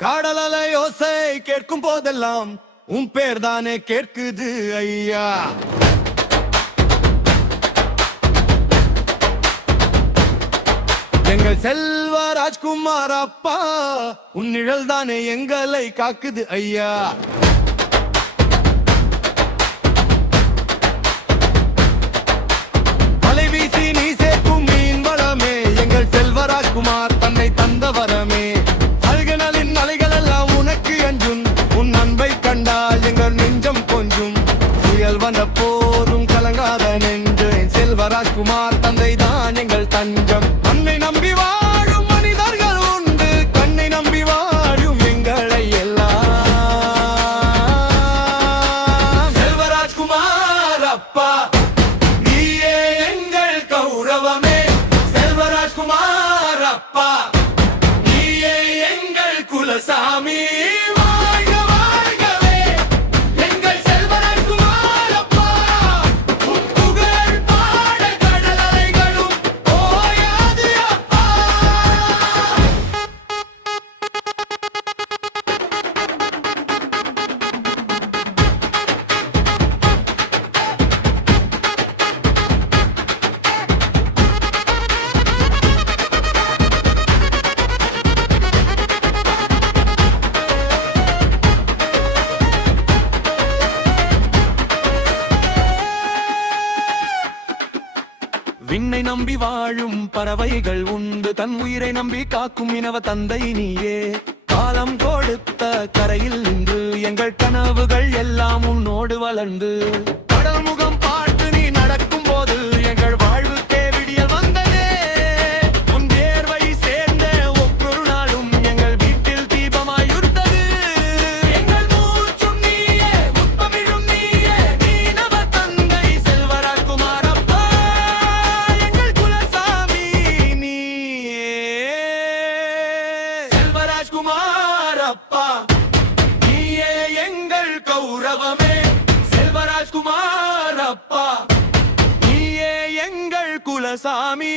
காடலல யோசை கேட்கும் போதெல்லாம் உன் பேர் தானே கேட்குது ஐயா. எங்கள் செல்வ ராஜ்குமார் அப்பா, உன் நிழல் தானே எங்களை காக்குது ஐயா. மலை வீசி நீ சேர்க்கும் மீன் வளமே, எங்கள் செல்வ ராஜ்குமார் தன்னை தந்த வரமே. அழுகனலின் அலைகள் எல்லாம் உனக்கு என்றும், உன் அன்பை கண்டால் எங்கள் நெஞ்சம் கொஞ்சும். புயல் வந்த போதும் கலங்காத நெஞ்சு, என் செல்வ ராஜ்குமார் தந்தை தான் எங்கள் தஞ்சம். அன்னை நம்பி வாழும் மனிதர்கள் உண்டு, கண்ணை நம்பி வாழும் எங்களை எல்லாம். செல்வ ராஜ்குமார் அப்பா, நீயே எங்கள் கௌரவமே. செல்வ ராஜ்குமார் அப்பா, நீயே எங்கள் குலசாமி. வாழ்க வாழ்கவே எங்கள் செல்வ ராஜ்குமார் அப்பா, உன் புகழ் பாட கடல் அலைகளும் ஓயாது அப்பா. விண்ணை நம்பி வாழும் பறவைகள் உண்டு, தன் உயிரை நம்பி காக்கும் இனவ தந்தை நீயே. காலம் கொடுத்த கரையில் நின்று எங்கள் கனவுகள் எல்லாம் உன்னோடு வளர்ந்து, கடல் முகம் பார்த்து நீ நடக்கும் போது எங்கள் வாழ்வுக்கே விடியல் வந்ததே. உன் வேர்வை சேர்ந்த ஒவ்வொரு நாளும் எங்கள் வீட்டில் தீபமாயுர்த்தது. எங்கள் மூச்சும் நீயே, முத்தமிழும் நீயே, நீனவ தந்தை செல்வ ராஜ்குமார் அப்பா, எங்கள் குலசாமி நீயே. செல்வ ராஜ்குமார் அப்பா, நீயே எங்கள் கௌரவமே. செல்வ ராஜ்குமார் அப்பா, நீயே எங்கள் குலசாமி.